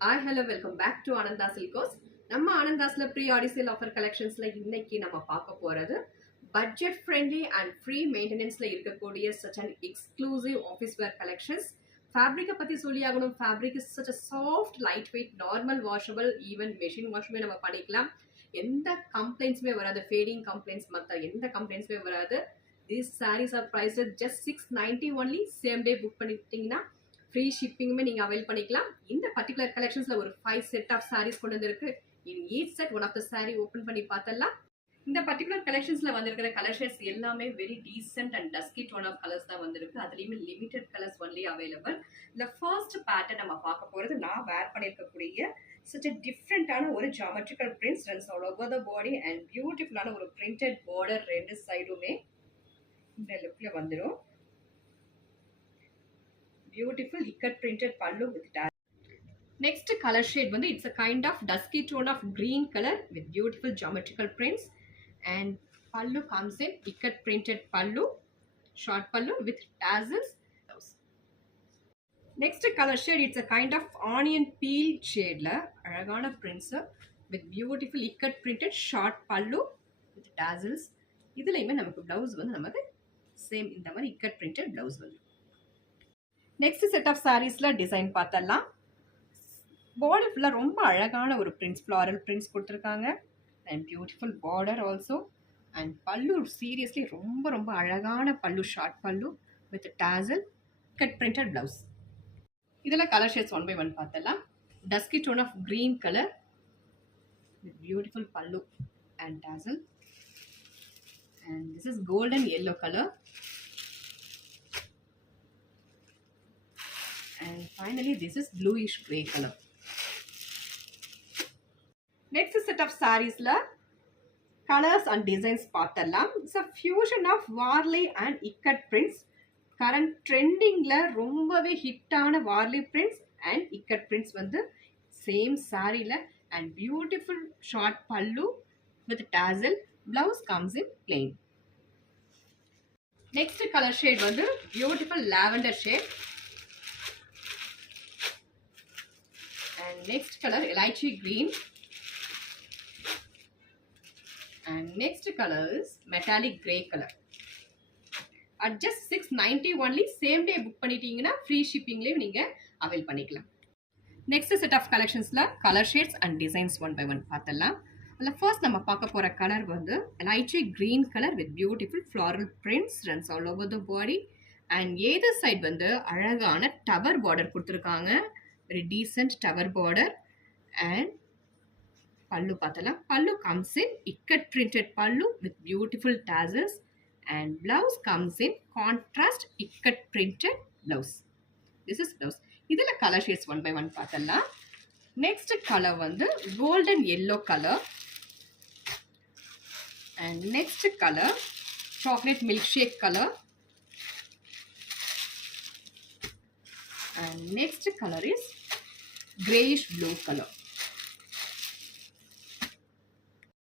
Hi, hello, welcome back to Ananda Silkos. நம்ம ஆனந்தாஸ்ல pre ஆடி sale offer கலெக்ஷன்ஸ்ல இன்னைக்கு நம்ம பார்க்க போறது பட்ஜெட் ஃப்ரெண்ட்லி அண்ட் ஃப்ரீ மெயின்டெனன்ஸ்ல இருக்கக்கூடிய such an exclusive office wear collections. ஃபேப்ரிக்கை பத்தி சொல்லி ஆகணும். Fabric is such a soft, lightweight, normal washable, even machine washமே நம்ம பண்ணிக்கலாம். எந்த கம்ப்ளைண்ட்ஸுமே வராது, ஃபேடிங் கம்ப்ளைண்ட்ஸ் மற்ற எந்த கம்ப்ளைண்ட்ஸுமே வராது. These sarees are priced at just $690 only. Same day book பண்ணிட்டீங்கன்னா ஃப்ரீ ஷிப்பிங்குமே நீங்கள் அவைல் பண்ணிக்கலாம். இந்த பர்டிகுலர் கலெக்ஷன்ஸில் ஒரு 5 செட் ஆஃப் சாரீஸ் கொண்டு வந்திருக்கு. In each set one of the sari open பண்ணி பார்த்தலாம். இந்த பர்டிகுலர் கலெக்ஷன்ஸில் வந்திருக்கிற கலர் ஷேட்ஸ் எல்லாமே very decent and dusky tone of colours தான் வந்திருக்கு. அதுலேயுமே லிமிடெட் கலர்ஸ் ஒன்லி அவைலபிள். இந்த ஃபர்ஸ்ட் பேட்டர்ன் நம்ம பார்க்க போகிறது நான் வேர் பண்ணியிருக்கக்கூடிய such a டிஃப்ரெண்ட்டான ஒரு geometrical prints runs all over the body and பியூட்டிஃபுல்லான ஒரு பிரிண்டட் பார்டர் ரெண்டு சைடுமே இந்த லுக்கில் வந்துடும். Beautiful ikat printed pallu with that. Next color shade வந்து it's a kind of dusky tone of green color with beautiful geometrical prints, and pallu comes in ikat printed pallu, short pallu with tassels. Next color shade it's a kind of onion peel shade la அழகான prints with beautiful ikat printed short pallu with tassels. இதுலயுமே நமக்கு blouse வந்து நமக்கு same இந்த மாதிரி ikat printed blouse வந்து. Next set of சாரீஸில் design பார்த்தலாம். பார்டர் ஃபுல்லாக ரொம்ப அழகான ஒரு பிரிண்ட்ஸ், ஃப்ளாரல் பிரிண்ட்ஸ் கொடுத்துருக்காங்க and beautiful border also. And pallu seriously ரொம்ப ரொம்ப அழகான pallu, short pallu with tassel cut printed blouse. இதில் colour shades one by one பார்த்தலாம். Dusky tone of green colour with beautiful pallu and tassel, and this is golden yellow colour. And finally this is bluish gray color. Next set of sarees la colors and designs paathalam. It's a fusion of varley and ikat prints. Current trending la rombave hit aana varley prints and ikat prints vandu same saree la, and beautiful short pallu with tassel. Blouse comes in plain. Next color shade vandu beautiful lavender shade. And next color elaichi green, and next color is metallic gray color. At just $690 only. same day book பண்ணிட்டீங்கன்னா free shipping ல நீங்க avail பண்ணிக்கலாம். next set of collections ல color shades and designs one by one பார்த்தலாம். அதுல first நம்ம பார்க்க போற color வந்து elaichi green color with beautiful floral prints runs all over the body, and either side வந்து அழகான tower border கொடுத்திருக்காங்க. Very decent tower border, and pallu pathala. Pallu comes in ikat printed pallu with beautiful tassels, and blouse comes in contrast ikat printed blouse. This is blouse. Idhula color shades one by one pathala. Next color vandu golden yellow color, and next color chocolate milkshake color, and next color is grayish blue color.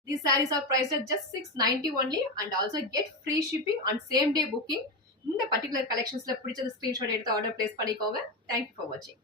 These sarees are priced at just $690 only, and also get free shipping on same day booking. இந்த particular collections ல பிடிச்சது screenshot எடுத்து order place பண்ணிக்கோங்க. Thank you for watching.